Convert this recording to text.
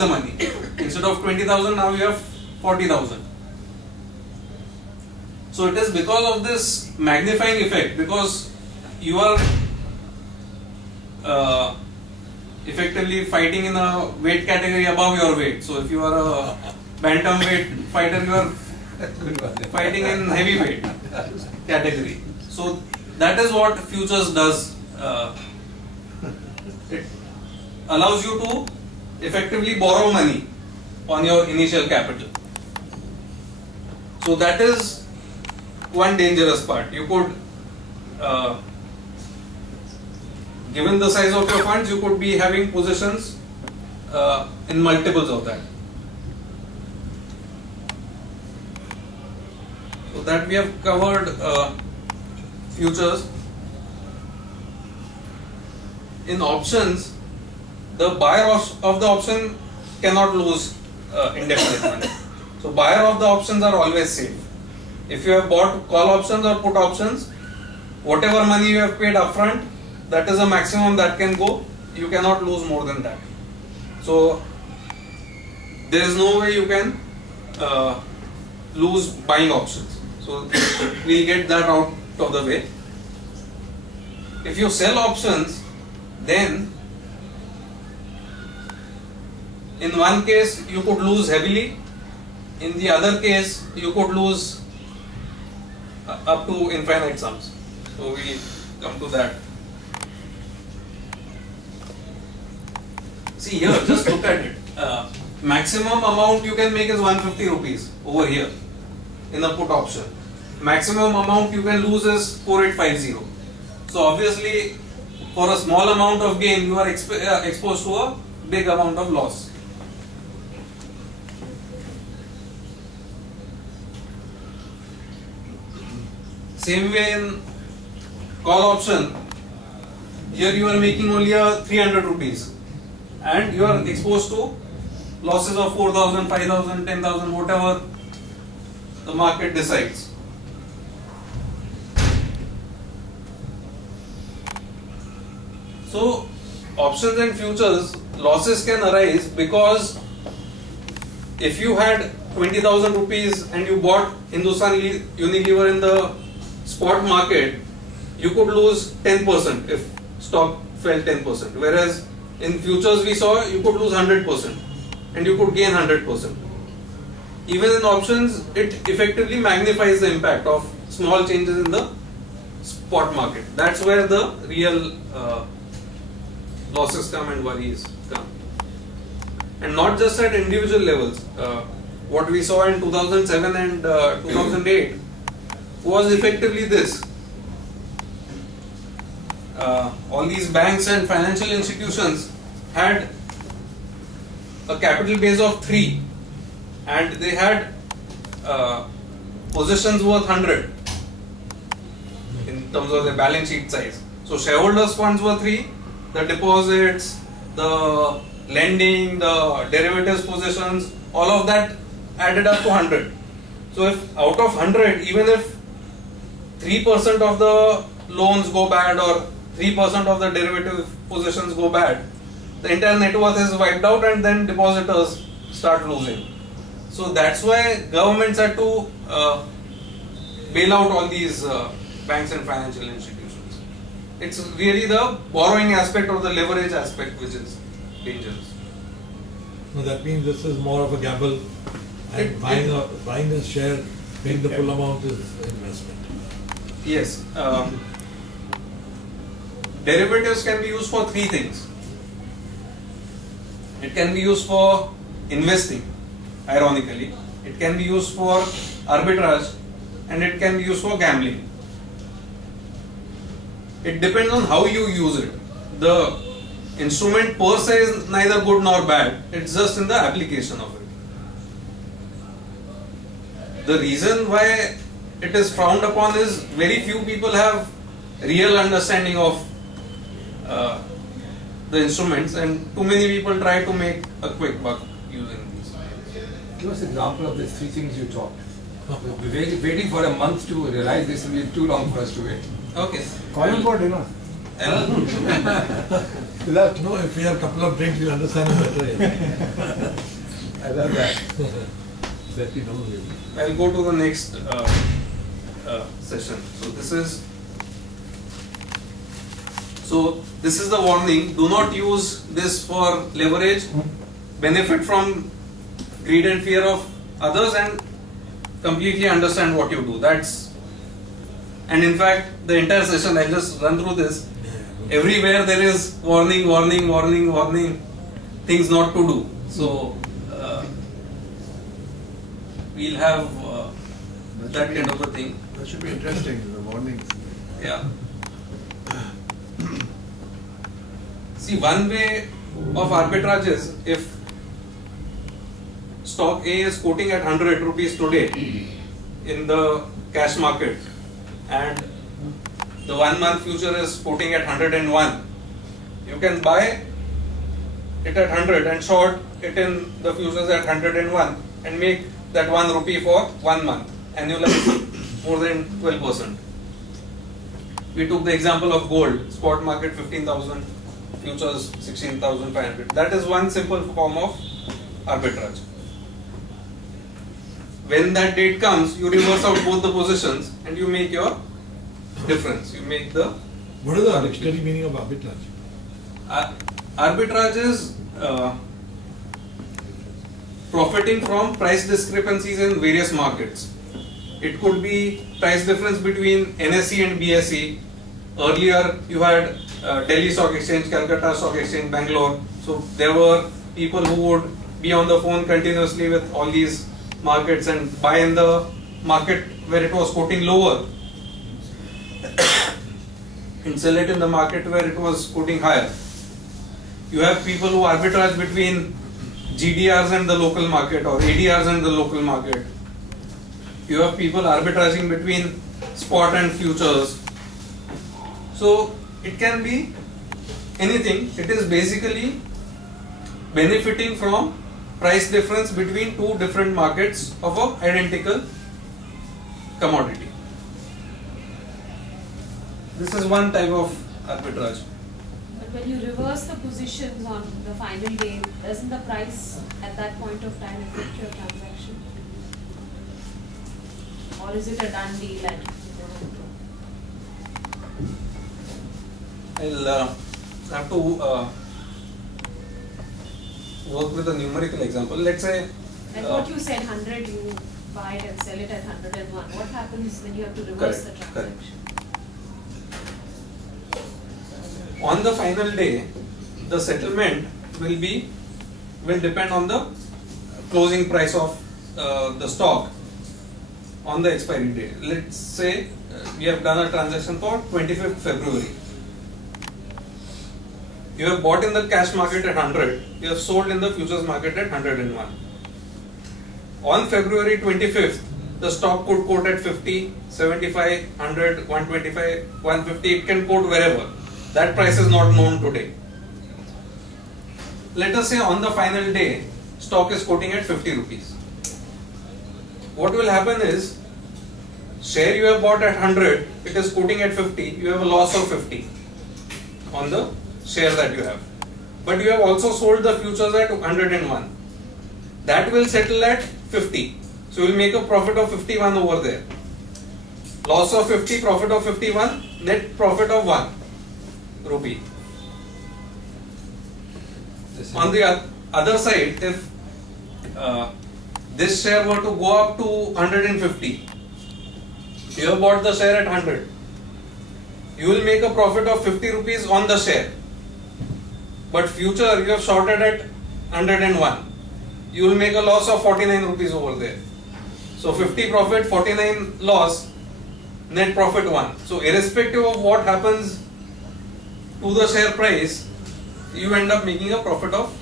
the money. Instead of 20,000, now you have 40,000. So it is because of this magnifying effect, because you are effectively fighting in a weight category above your weight. So if you are a bantamweight fighter, you are fighting in heavyweight category. So that is what futures does. It allows you to effectively borrow money on your initial capital. So that is one dangerous part. You could, given the size of your funds, you could be having positions in multiples of that. So that we have covered futures. In options, the buyer of the option cannot lose indefinite money. So buyer of the options are always safe. If you have bought call options or put options, whatever money you have paid upfront, that is a maximum that can go. You cannot lose more than that. So there is no way you can lose buying options. So we'll get that out of the way. If you sell options, then in one case you could lose heavily, in the other case you could lose up to infinite sums. So we come to that. See here, just look at it. Maximum amount you can make is 150 rupees over here in the put option. Maximum amount you can lose is 4850. So obviously for a small amount of gain you are exposed to a big amount of loss. Same way in call option, here you are making only a 300 rupees and you are exposed to losses of 4,000, 5,000, 10,000, whatever the market decides. So options and futures losses can arise because if you had 20,000 rupees and you bought Hindustan Unilever in the spot market, you could lose 10% if stock fell 10%. Whereas in futures we saw you could lose 100% and you could gain 100%. Even in options, it effectively magnifies the impact of small changes in the spot market. That's where the real losses come and worries come. And not just at individual levels. What we saw in 2007 and 2008 was effectively this. All these banks and financial institutions had a capital base of 3 and they had positions worth 100 in terms of their balance sheet size. So shareholders funds were 3, the deposits, the lending, the derivatives positions, all of that added up to 100. So if out of 100, even if 3% of the loans go bad or 3% of the derivative positions go bad, the entire net worth is wiped out and then depositors start losing. So that's why governments had to bail out all these banks and financial institutions. It's really the borrowing aspect or the leverage aspect which is dangerous. No, that means this is more of a gamble, and buying a share, paying the full amount is investment. Yes. Derivatives can be used for 3 things. It can be used for investing, ironically. It can be used for arbitrage and it can be used for gambling. It depends on how you use it. The instrument per se is neither good nor bad. It's just in the application of it. The reason why it is frowned upon is very few people have real understanding of the instruments and too many people try to make a quick buck using these. Give us an example of the 3 things you taught. We're waiting for a month to realize this will be too long for us to wait. Okay. Call him for dinner. No, if we have a couple of drinks, you'll understand it better. I love that. That you know. I'll go to the next session. So this is the warning. Do not use this for leverage. Benefit from greed and fear of others, and completely understand what you do. And in fact, the entire session, I'll just run through this. Everywhere there is warning, warning, warning, warning, things not to do. So we'll have that kind of a thing. That should be interesting, the warnings. Yeah. See, one way of arbitrage is if stock A is quoting at 100 rupees today in the cash market and the 1 month future is quoting at 101, you can buy it at 100 and short it in the futures at 101 and make that 1 rupee for 1 month, annualized more than 12%. We took the example of gold, spot market 15,000, futures 16,500. That is one simple form of arbitrage. When that date comes, you reverse out both the positions and you make your difference. You make the. What is the dictionary meaning of arbitrage? Arbitrage is profiting from price discrepancies in various markets. It could be price difference between NSE and BSE. Earlier you had Delhi Stock Exchange, Calcutta Stock Exchange, Bangalore. So there were people who would be on the phone continuously with all these markets and buy in the market where it was quoting lower and sell it in the market where it was quoting higher. You have people who arbitrage between GDRs and the local market or ADRs and the local market. You have people arbitraging between spot and futures. So it can be anything. It is basically benefiting from price difference between two different markets of an identical commodity. This is one type of arbitrage. But when you reverse the positions on the final day, doesn't the price at that point of time affect your transaction? Or is it a done deal? I'll have to work with a numerical example. Let's say Like what you said, 100, you buy it and sell it at 101. What happens when you have to reverse the transaction? Correct. On the final day, the settlement will depend on the closing price of the stock on the expiry day. Let's say we have done a transaction for 25th February. You have bought in the cash market at 100, you have sold in the futures market at 101. On February 25th, the stock could quote at 50, 75, 100, 125, 150, it can quote wherever. That price is not known today. Let us say on the final day, stock is quoting at 50 rupees. What will happen is, share you have bought at 100, it is quoting at 50, you have a loss of 50 on the share that you have. But you have also sold the futures at 101. That will settle at 50. So you will make a profit of 51 over there. Loss of 50, profit of 51, net profit of 1 rupee. On the other side, if this share were to go up to 150, you have bought the share at 100, you will make a profit of 50 rupees on the share. But future you have shorted at 101, you will make a loss of 49 rupees over there. So 50 profit, 49 loss, net profit 1. So irrespective of what happens to the share price, you end up making a profit of